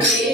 Okay.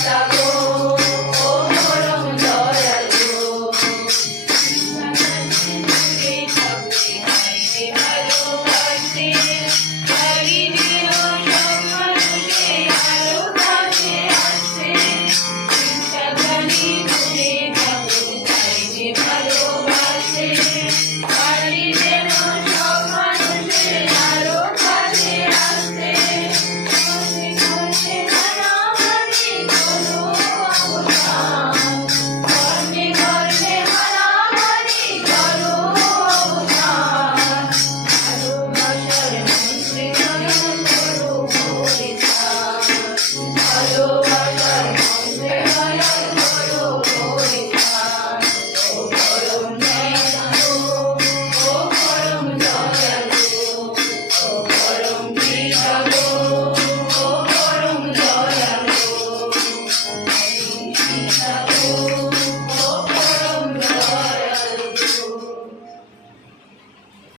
Stop.